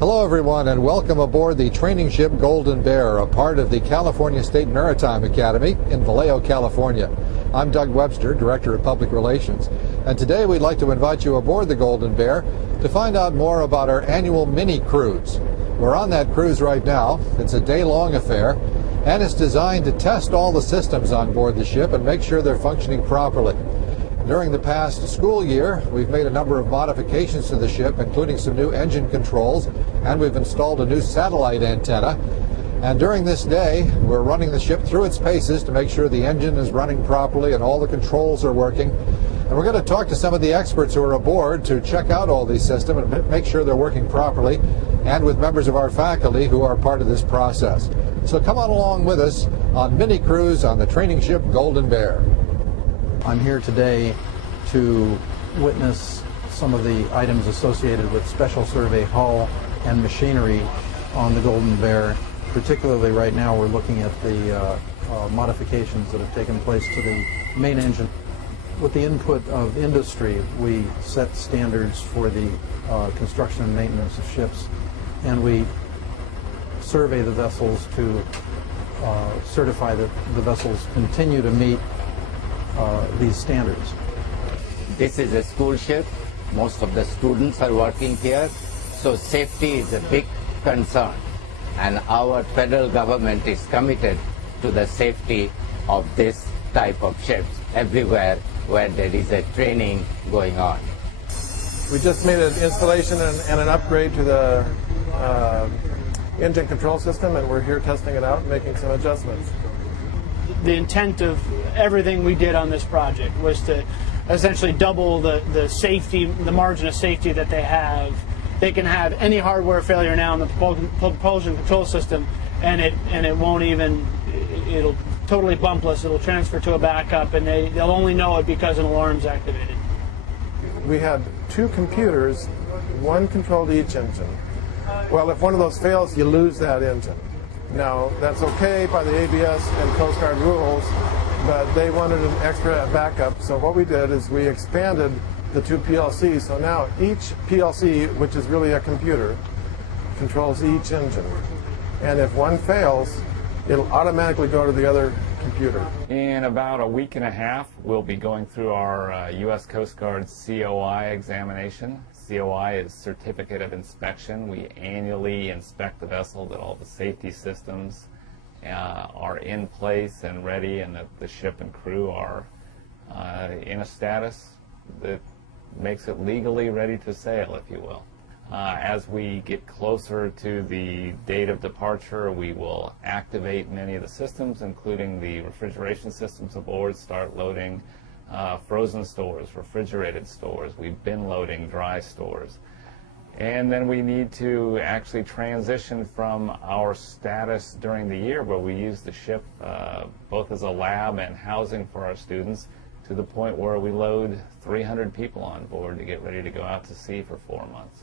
Hello everyone and welcome aboard the training ship Golden Bear, a part of the California State Maritime Academy in Vallejo, California. I'm Doug Webster, Director of Public Relations, and today we'd like to invite you aboard the Golden Bear to find out more about our annual mini cruise. We're on that cruise right now. It's a day-long affair, and it's designed to test all the systems on board the ship and make sure they're functioning properly. During the past school year, we've made a number of modifications to the ship, including some new engine controls, and we've installed a new satellite antenna. And during this day, we're running the ship through its paces to make sure the engine is running properly and all the controls are working. And we're going to talk to some of the experts who are aboard to check out all these systems and make sure they're working properly, and with members of our faculty who are part of this process. So come on along with us on Mini Cruise on the training ship Golden Bear. I'm here today to witness some of the items associated with special survey hull and machinery on the Golden Bear. Particularly right now we're looking at the modifications that have taken place to the main engine. With the input of industry, we set standards for the construction and maintenance of ships, and we survey the vessels to certify that the vessels continue to meet these standards. This is a school ship. Most of the students are working here, so safety is a big concern, and our federal government is committed to the safety of this type of ships everywhere where there is a training going on. We just made an installation and an upgrade to the engine control system, and we're here testing it out and making some adjustments. The intent of everything we did on this project was to essentially double the safety, the margin of safety that they have. They can have any hardware failure now in the propulsion control system, and it won't even, it'll totally bumpless. It'll transfer to a backup, and they'll only know it because an alarm's activated. We had two computers, one controlled each engine. Well, if one of those fails, you lose that engine. Now, that's okay by the ABS and Coast Guard rules, but they wanted an extra backup. So what we did is we expanded the two PLCs. So now each PLC, which is really a computer, controls each engine. And if one fails, it'll automatically go to the other computer. In about a week and a half, we'll be going through our U.S. Coast Guard COI examination. COI is Certificate of Inspection. We annually inspect the vessel that all the safety systems are in place and ready, and that the ship and crew are in a status that makes it legally ready to sail, if you will. As we get closer to the date of departure, we will activate many of the systems, including the refrigeration systems aboard, start loading frozen stores, refrigerated stores. We've been loading dry stores. And then we need to actually transition from our status during the year, where we use the ship both as a lab and housing for our students, to the point where we load 300 people on board to get ready to go out to sea for 4 months.